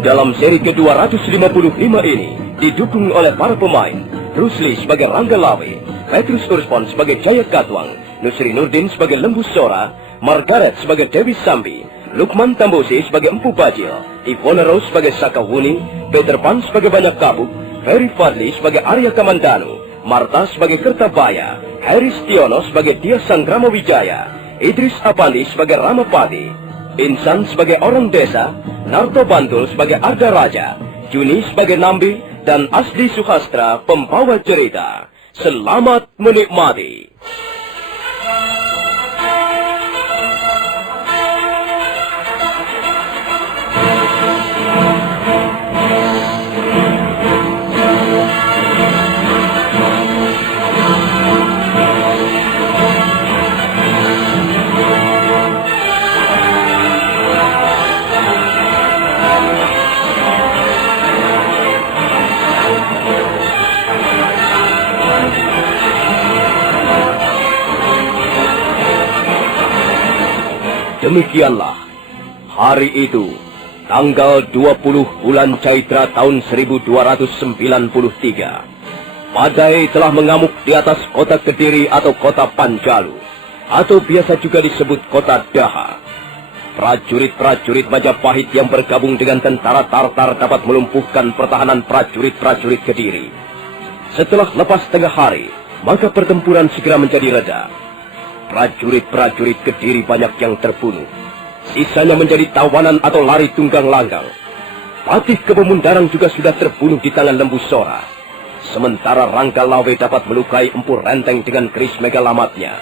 Dalam seri ke-255 ini didukung oleh para pemain Rusli sebagai Rangga Lawe, Petrus Urspon sebagai Jaya Katwang, Nusri Nurdin sebagai Lembu Sora, Margaret sebagai Dewi Sambi, Lukman Tambosi sebagai Empu Bajil, Ivona Rose sebagai Saka Wuning, Peter Pan sebagai Banyak Kabuk, Ferry Fadli sebagai Arya Kamandanu, Marta sebagai Kertabaya, Heri Stiono sebagai Dia Sanggrama Wijaya, Idris Apandi sebagai Ramapati, Insan sebagai Orang Desa, Narto Bantul sebagai Arda Raja, Juni sebagai Nambi, dan Asdi Suhastra pembawa cerita. Selamat menikmati. Demikianlah, hari itu, tanggal 20 bulan Caitra tahun 1293, badai telah mengamuk di atas kota Kediri atau kota Panjalu, atau biasa juga disebut kota Daha. Prajurit-prajurit Majapahit yang bergabung dengan tentara Tartar dapat melumpuhkan pertahanan prajurit-prajurit Kediri. Setelah lepas tengah hari, maka pertempuran segera menjadi reda. Prajurit-prajurit Kediri banyak yang terbunuh. Sisanya menjadi tawanan atau lari tunggang langgang. Patih Kebemundaran juga sudah terbunuh di tangan Lembu Sora. Sementara Rangga Lawe dapat melukai Empu Renteng dengan keris megalamatnya.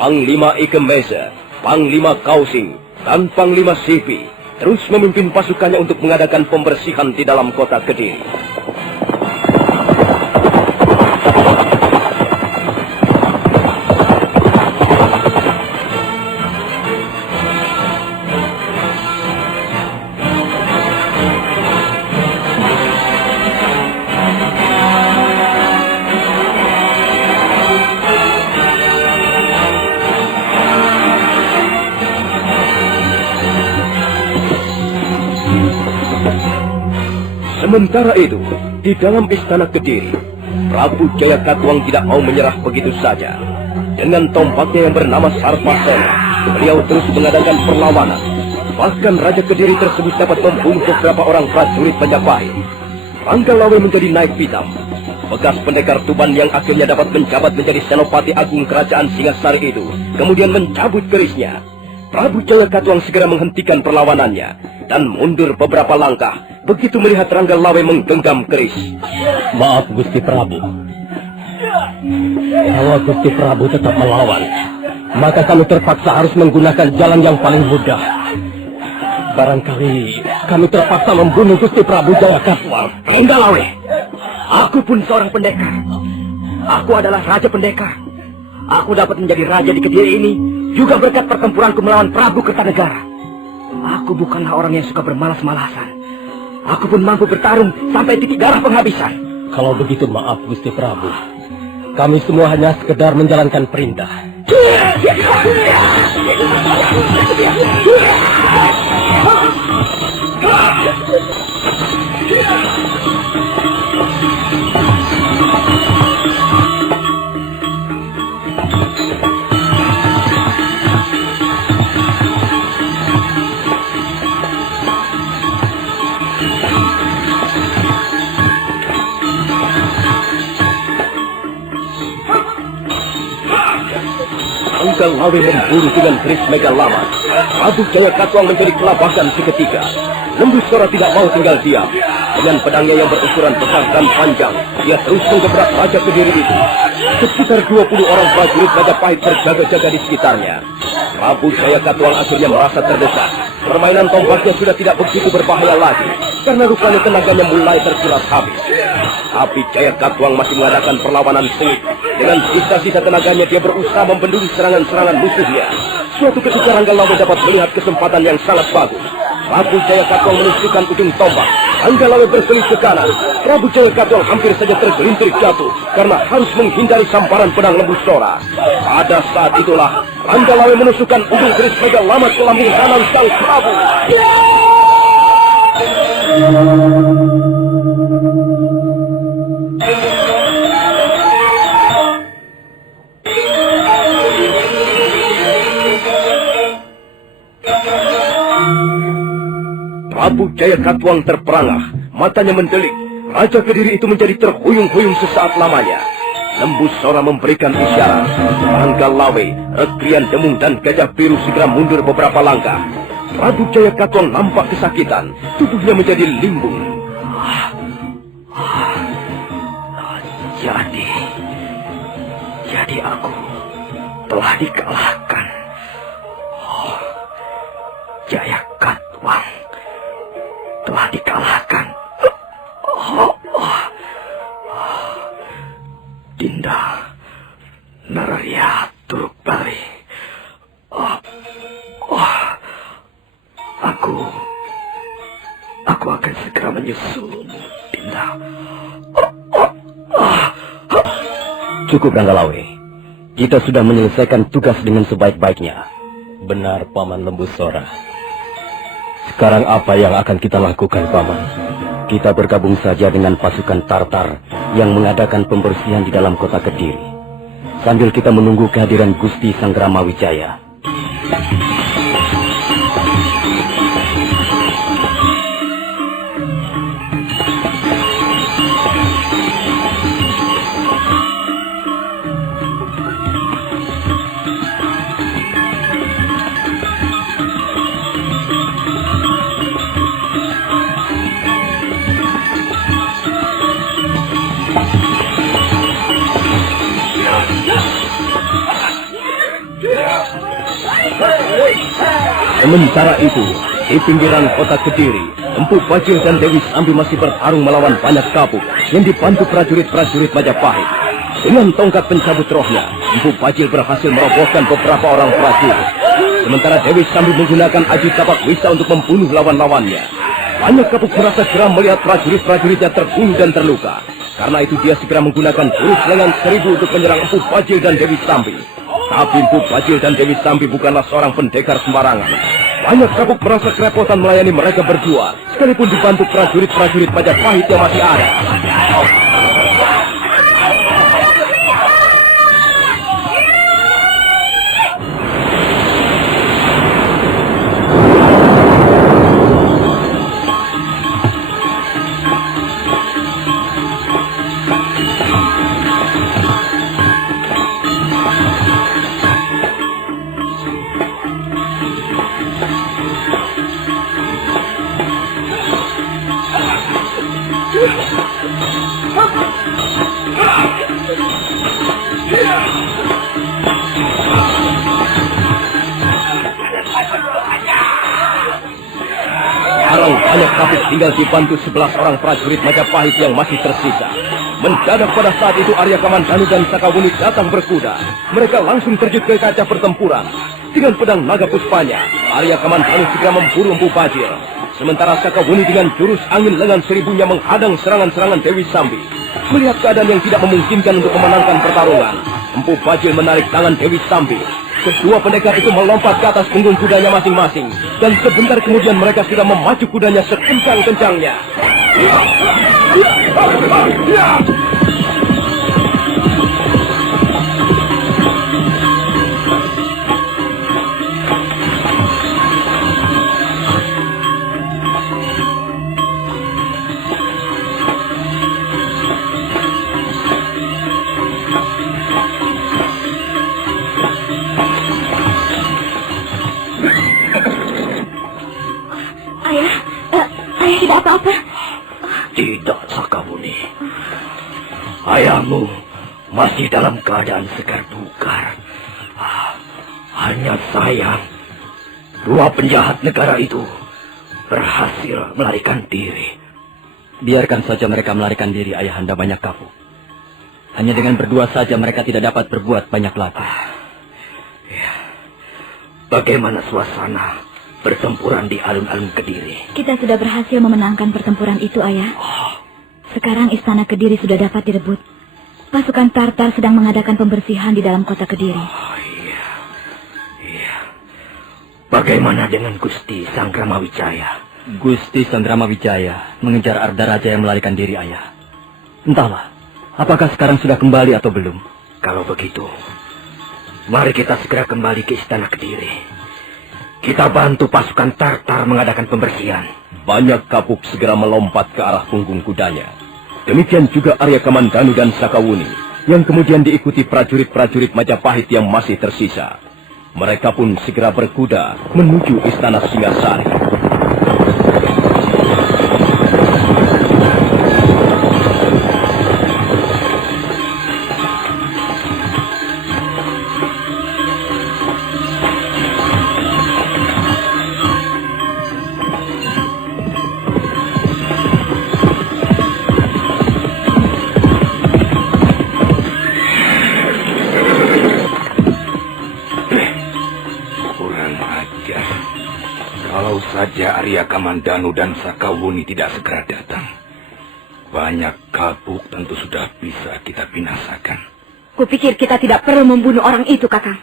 Panglima Ike Mese, Panglima Kausing, dan Panglima Sipi terus memimpin pasukannya untuk mengadakan pembersihan di dalam kota Kediri. Sementara itu, di dalam istana Kediri, Prabu Jaya Katwang tidak mau menyerah begitu saja. Dengan tombaknya yang bernama Sarpasena, beliau terus mengadakan perlawanan. Bahkan Raja Kediri tersebut dapat membunuh beberapa orang prajurit Majapahit. Rangga Lawe menjadi naik pitam. Bekas pendekar Tuban yang akhirnya dapat menjabat menjadi Senopati Agung Kerajaan Singasari itu, kemudian mencabut kerisnya. Prabu Jaya Katwang segera menghentikan perlawanannya dan mundur beberapa langkah begitu melihat Rangga Lawe menggenggam keris. Maaf Gusti Prabu. Kalau Gusti Prabu tetap melawan, maka kami terpaksa harus menggunakan jalan yang paling mudah. Barangkali kami terpaksa membunuh Gusti Prabu Jaya Katwang. Rangga Lawe, aku pun seorang pendekar. Aku adalah Raja Pendekar. Aku dapat menjadi raja di Kediri ini juga berkat pertempuranku melawan Prabu Kertanegara. Aku bukanlah orang yang suka bermalas-malasan. Aku pun mampu bertarung sampai titik darah penghabisan. Kalau begitu maaf Gusti Prabu. Kami semua hanya sekedar menjalankan perintah. Rangga Lawe memburu dengan keris megalamat. Prabu Jaya Katwang menjadi kelabakan seketika. Lembu Sora tidak mau tinggal diam. Dengan pedangnya yang berukuran besar dan panjang, dia terus menggebrak Raja Kediri itu. Sekitar 20 orang prajurit Majapahit berjaga-jaga di sekitarnya. Prabu Jaya Katwang akhirnya merasa terdesak. Permainan tombaknya sudah tidak begitu berbahaya lagi, karena rupanya tenaganya mulai terkuras habis. Tapi Jaya Katwang masih mengadakan perlawanan sengit. Dengan sisa-sisa tenaganya dia berusaha membendung serangan-serangan musuhnya. Suatu ketika Rangga Lawe dapat melihat kesempatan yang sangat bagus. Prabu Jaya Katwang menusukkan ujung tombak. Rangga Lawe berkelit ke kanan. Prabu Jaya Katwang hampir saja tergelintir jatuh karena harus menghindari sambaran pedang Lembu Sora. Pada saat itulah Rangga Lawe menusukkan ujung keris megalamat ke lambung kanan sang Prabu. Prabu Jayakatwang terperangah, matanya mendelik. Raja Kediri itu menjadi terhuyung-huyung sesaat lamanya. Lembu Sora memberikan isyarat. Rangga Lawe, Rekrian Demung dan Gajah Biru segera mundur beberapa langkah. Prabu Jayakatwang nampak kesakitan, tubuhnya menjadi limbung. Jadi aku telah dikalahkan. Jayakatwang telah dikalahkan. Dinda Nararya Turukbali. Aku akan segera menyusulmu, Dinda. Cukup, Ranggalawe. Kita sudah menyelesaikan tugas dengan sebaik-baiknya. Benar, Paman Lembu Sora. Sekarang apa yang akan kita lakukan, Paman? Kita bergabung saja dengan pasukan Tartar yang mengadakan pembersihan di dalam kota Kediri, sambil kita menunggu kehadiran Gusti Sanggramawijaya. Sementara itu, di pinggiran kota Kediri, Empu Bajil dan Dewi Sambi masih bertarung melawan banyak kabuk yang dibantu prajurit-prajurit Majapahit. Dengan tongkat pencabut rohnya, Empu Bajil berhasil merobohkan beberapa orang prajurit. Sementara Dewi Sambi menggunakan aji kapak wisa untuk membunuh lawan-lawannya. Banyak kabuk merasa geram melihat prajurit-prajuritnya terbunuh dan terluka. Karena itu dia segera menggunakan jurus lengan 1000 untuk menyerang Empu Bajil dan Dewi Sambi. Tapi Empu Bajil dan Dewi Sambi bukanlah seorang pendekar sembarangan. Banyak kabuk merasa kerepotan melayani mereka berdua, sekalipun dibantu prajurit-prajurit Majapahit yang masih ada. Banyak kabuk tinggal dibantu 11 orang prajurit Majapahit yang masih tersisa. Mendadak pada saat itu Arya Kamandanu dan Sakawuni datang berkuda. Mereka langsung terjun ke kaca pertempuran. Dengan pedang naga puspanya, Arya Kamandanu segera memburu Empu Bajil. Sementara Sakawuni dengan jurus angin lengan 1000-nya menghadang serangan-serangan Dewi Sambi. Melihat keadaan yang tidak memungkinkan untuk memenangkan pertarungan, Empu Bajil menarik tangan Dewi Sambi. Kedua pendekar itu melompat ke atas punggung kudanya masing-masing. Dan sebentar kemudian mereka sudah memacu kudanya sekencang-kencangnya. Ayah tidak apa-apa. Tidak, Sakawuni. Ayahmu masih dalam keadaan segar bugar. Hanya sayang, dua penjahat negara itu berhasil melarikan diri. Biarkan saja mereka melarikan diri, Ayahanda Banyak Kapuk. Hanya dengan berdua saja mereka tidak dapat berbuat banyak lagi. Bagaimana suasana pertempuran di alun-alun Kediri? Kita sudah berhasil memenangkan pertempuran itu, Ayah. Sekarang istana Kediri sudah dapat direbut. Pasukan Tartar sedang mengadakan pembersihan di dalam kota Kediri. Iya. Bagaimana dengan Gusti Sanggramawijaya? Gusti Sangrama Wijaya mengejar Arda Raja yang melarikan diri, Ayah. Entahlah, apakah sekarang sudah kembali atau belum? Kalau begitu, mari kita segera kembali ke Istana Kediri. Kita bantu pasukan Tartar mengadakan pembersihan. Banyak kapuk segera melompat ke arah punggung kudanya. Demikian juga Arya Kamandanu dan Sakawuni, yang kemudian diikuti prajurit-prajurit Majapahit yang masih tersisa. Mereka pun segera berkuda menuju Istana Singasari. Kalau saja Arya Kamandanu dan Sakawuni tidak segera datang, banyak kapuk tentu sudah bisa kita binasakan. Kupikir kita tidak perlu membunuh orang itu, Kakang.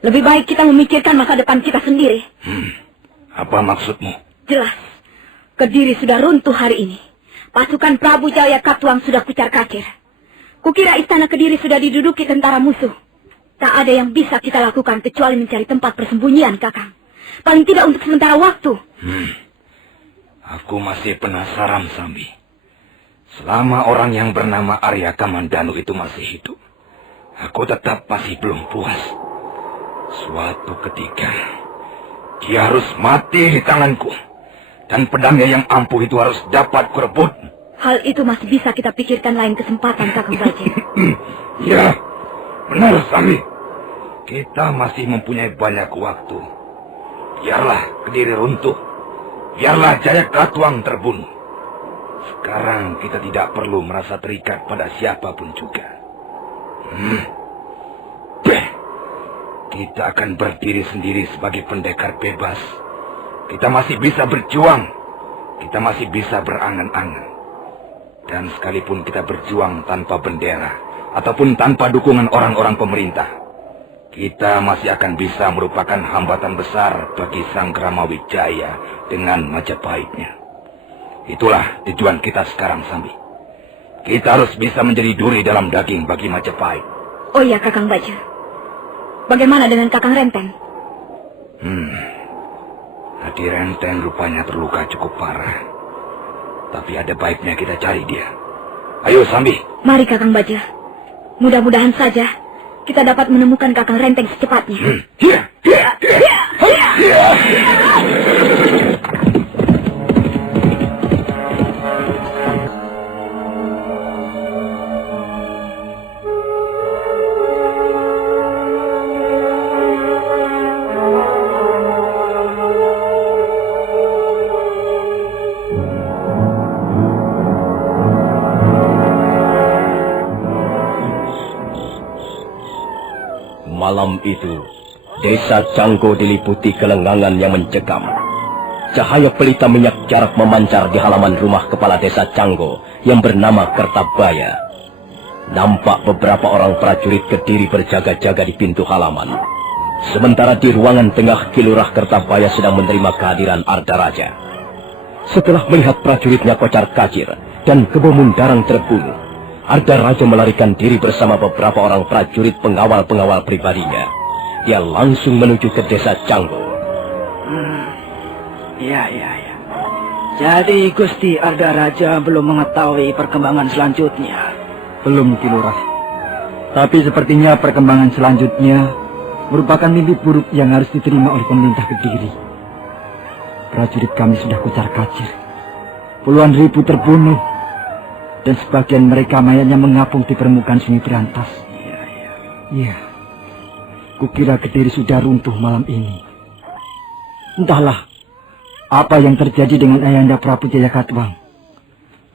Lebih baik kita memikirkan masa depan kita sendiri. Apa maksudmu? Jelas. Kediri sudah runtuh hari ini. Pasukan Prabu Jaya Katuang sudah kucar-kacir. Kukira istana Kediri sudah diduduki tentara musuh. Tak ada yang bisa kita lakukan kecuali mencari tempat persembunyian, Kakang. Paling tidak untuk sementara waktu. Aku masih penasaran, Sambi. Selama orang yang bernama Arya Kamandanu itu masih hidup, aku tetap masih belum puas. Suatu ketika, dia harus mati di tanganku. Dan pedangnya yang ampuh itu harus dapat kurebut. Hal itu masih bisa kita pikirkan lain kesempatan, Kakang Bajir. Ya, benar, Sambi. Kita masih mempunyai banyak waktu. Biarlah Kediri runtuh. Biarlah Jaya Katuang terbunuh. Sekarang kita tidak perlu merasa terikat pada siapapun juga. Kita akan berdiri sendiri sebagai pendekar bebas. Kita masih bisa berjuang. Kita masih bisa berangan-angan. Dan sekalipun kita berjuang tanpa bendera ataupun tanpa dukungan orang-orang pemerintah, kita masih akan bisa merupakan hambatan besar bagi Sanggrama Wijaya dengan Majapahitnya. Itulah tujuan kita sekarang, Sambi. Kita harus bisa menjadi duri dalam daging bagi Majapahit. Oh iya, Kakang Bajir. Bagaimana dengan Kakang Renteng? Hadi Renteng rupanya terluka cukup parah. Tapi ada baiknya kita cari dia. Ayo, Sambi. Mari, Kakang Bajir. Mudah-mudahan saja kita dapat menemukan Kakang Renteng secepatnya. Malam itu, desa Canggo diliputi kelengangan yang mencekam. Cahaya pelita minyak jarak memancar di halaman rumah kepala desa Canggo yang bernama Kertabaya. Nampak beberapa orang prajurit Kediri berjaga-jaga di pintu halaman. Sementara di ruangan tengah Kilurah Kertabaya sedang menerima kehadiran Arda Raja. Setelah melihat prajuritnya kocar-kacir dan Kebo Mundarang terbunuh, Arda Raja melarikan diri bersama beberapa orang prajurit pengawal-pengawal pribadinya. Dia langsung menuju ke desa Canggo. Ya. Jadi Gusti Arda Raja belum mengetahui perkembangan selanjutnya. Belum, Kilurah. Tapi sepertinya perkembangan selanjutnya merupakan mimpi buruk yang harus diterima oleh pemerintah Kediri. Prajurit kami sudah kocar-kacir. Puluhan ribu terbunuh. Dan sebagian mereka mayatnya mengapung di permukaan Sungai Berantas. Iya. Kukira Kediri sudah runtuh malam ini. Entahlah apa yang terjadi dengan Ayahanda Prabu Jaya Katuang.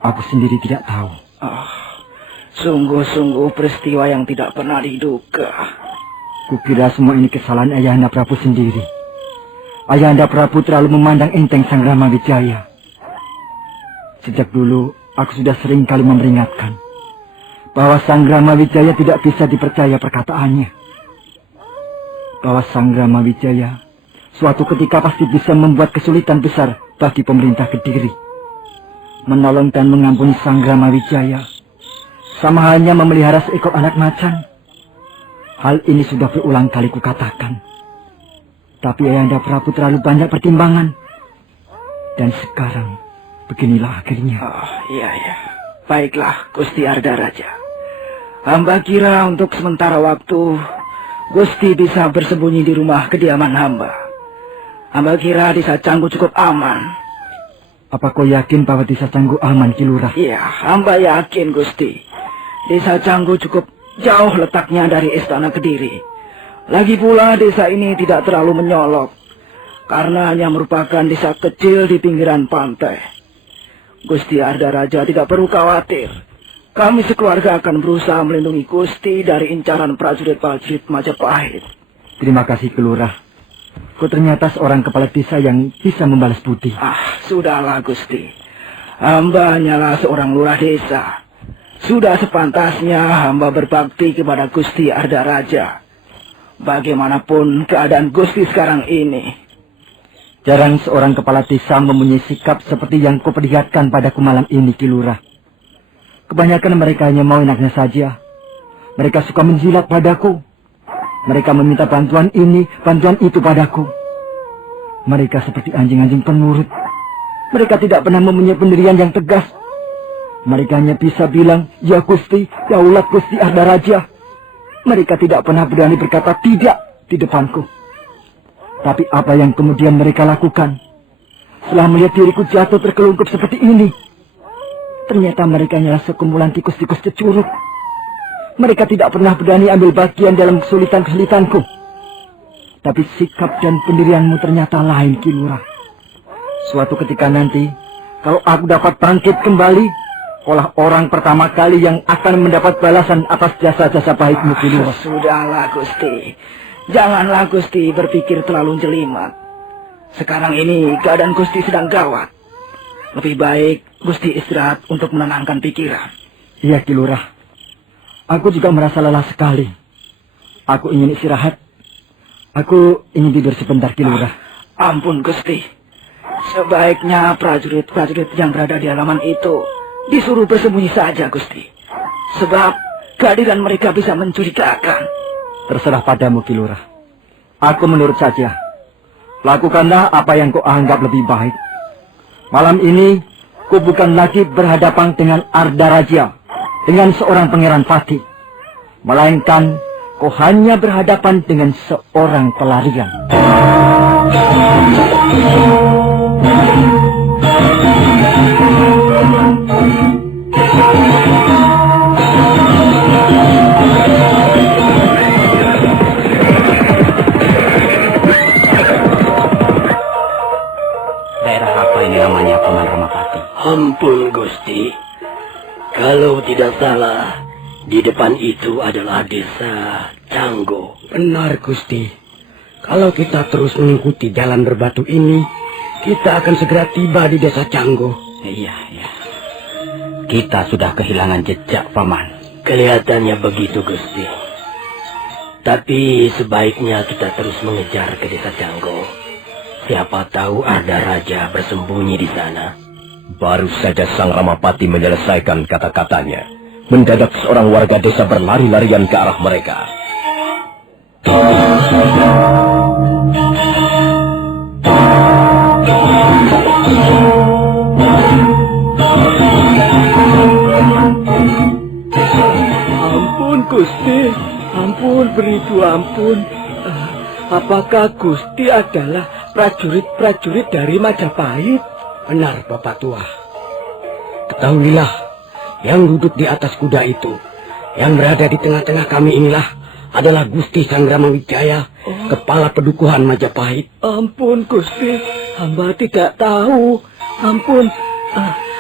Aku sendiri tidak tahu. Sungguh-sungguh peristiwa yang tidak pernah diduga. Kukira semua ini kesalahan Ayahanda Prabu sendiri. Ayahanda Prabu terlalu memandang enteng Sanggrama Wijaya. Sejak dulu aku sudah sering kali memperingatkan bahwa Sanggrama Wijaya tidak bisa dipercaya perkataannya. Bahwa Sanggrama Wijaya suatu ketika pasti bisa membuat kesulitan besar bagi pemerintah Kediri. Menolong dan mengampuni Sang Ramawijaya sama hanya memelihara seekor anak macan. Hal ini sudah berulang kali kukatakan. Tapi Ayahanda Prabu terlalu banyak pertimbangan. Dan sekarang beginilah akhirnya. Oh, iya. Baiklah, Gusti Arda Raja. Hamba kira untuk sementara waktu Gusti bisa bersembunyi di rumah kediaman hamba. Hamba kira Desa Canggu cukup aman. Apa kau yakin bahwa Desa Canggu aman, Ki Lurah? Iya, hamba yakin, Gusti. Desa Canggu cukup jauh letaknya dari Istana Kediri. Lagi pula desa ini tidak terlalu menyolok, karena hanya merupakan desa kecil di pinggiran pantai. Gusti Arda Raja tidak perlu khawatir. Kami sekeluarga akan berusaha melindungi Gusti dari incaran prajurit-prajurit Majapahit. Terima kasih, Ki Lurah. Kau ternyata seorang kepala desa yang bisa membalas budi. Sudahlah, Gusti. Hamba hanyalah seorang lurah desa. Sudah sepantasnya hamba berbakti kepada Gusti Arda Raja. Bagaimanapun keadaan Gusti sekarang ini. Jarang seorang kepala desa mempunyai sikap seperti yang kau perlihatkan padaku malam ini, Ki Lurah. Kebanyakan mereka hanya mau enaknya saja. Mereka suka menjilat padaku. Mereka meminta bantuan ini, bantuan itu padaku. Mereka seperti anjing-anjing penurut. Mereka tidak pernah mempunyai pendirian yang tegas. Mereka hanya bisa bilang, ya Gusti, daulat Gusti Arda Raja. Mereka tidak pernah berani berkata tidak di depanku. Tapi apa yang kemudian mereka lakukan? Setelah melihat diriku jatuh terkelungkup seperti ini, ternyata mereka hanyalah sekumpulan tikus-tikus cecuruk. Mereka tidak pernah berani ambil bagian dalam kesulitan-kesulitanku. Tapi sikap dan pendirianmu ternyata lain, Ki Lurah. Suatu ketika nanti, kalau aku dapat bangkit kembali, olah orang pertama kali yang akan mendapat balasan atas jasa-jasa baikmu, Ki Lurah. Sudahlah, Gusti. Janganlah Gusti berpikir terlalu jelimet. Sekarang ini keadaan Gusti sedang gawat. Lebih baik Gusti istirahat untuk menenangkan pikiran. Iya, Ki Lurah. Aku juga merasa lelah sekali. Aku ingin istirahat. Aku ingin tidur sebentar, Ki Lurah. Ampun, Gusti. Sebaiknya prajurit-prajurit yang berada di halaman itu disuruh bersembunyi saja, Gusti. Sebab kehadiran mereka bisa mencurigakan. Terserah padamu, Ki Lurah. Aku menurut saja. Lakukanlah apa yang kau anggap lebih baik. Malam ini, kau bukan lagi berhadapan dengan Arda Raja, dengan seorang pangeran Pati. Melainkan, kau hanya berhadapan dengan seorang pelarian. Daerah apa ini namanya, Paman Ramapati? Ampun, Gusti. Kalau tidak salah, di depan itu adalah desa Canggu. Benar, Gusti. Kalau kita terus mengikuti jalan berbatu ini, kita akan segera tiba di desa Canggu. Iya. Kita sudah kehilangan jejak, Paman. Kelihatannya begitu, Gusti. Tapi sebaiknya kita terus mengejar ke desa Canggu. Siapa tahu Arda Raja bersembunyi di sana. Baru saja Sang Ramapati menyelesaikan kata-katanya, mendadak seorang warga desa berlari-larian ke arah mereka. Ampun, Gusti. Ampun, beribu ampun. Apakah Gusti adalah prajurit-prajurit dari Majapahit? Benar, Bapak Tua. Ketahuilah, yang duduk di atas kuda itu, yang berada di tengah-tengah kami inilah, adalah Gusti Sang Ramawijaya, kepala pedukuhan Majapahit. Ampun, Gusti. Hamba tidak tahu. Ampun.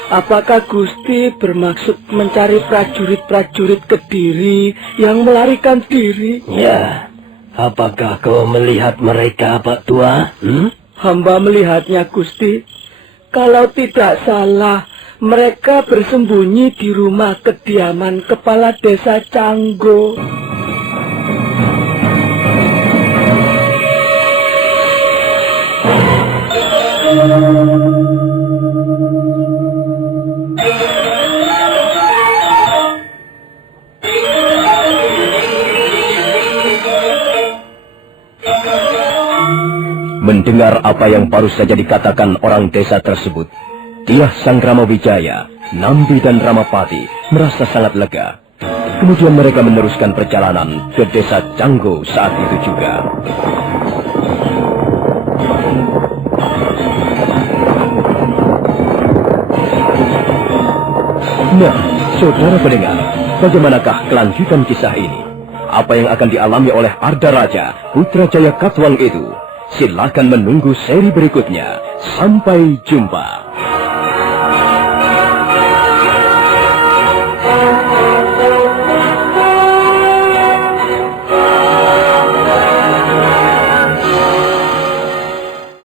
Apakah Gusti bermaksud mencari prajurit-prajurit Kediri yang melarikan diri? Ya. Apakah kau melihat mereka, Pak Tua? Hamba melihatnya, Gusti. Kalau tidak salah, mereka bersembunyi di rumah kediaman kepala desa Canggu. Mendengar apa yang baru saja dikatakan orang desa tersebut, Tiah Sang Ramawijaya, Nambi dan Ramapati merasa sangat lega. Kemudian mereka meneruskan perjalanan ke desa Canggu saat itu juga. Nah, saudara pendengar, bagaimanakah kelanjutan kisah ini? Apa yang akan dialami oleh Arda Raja, Putra Jaya Katwang itu? Silakan menunggu seri berikutnya. Sampai jumpa.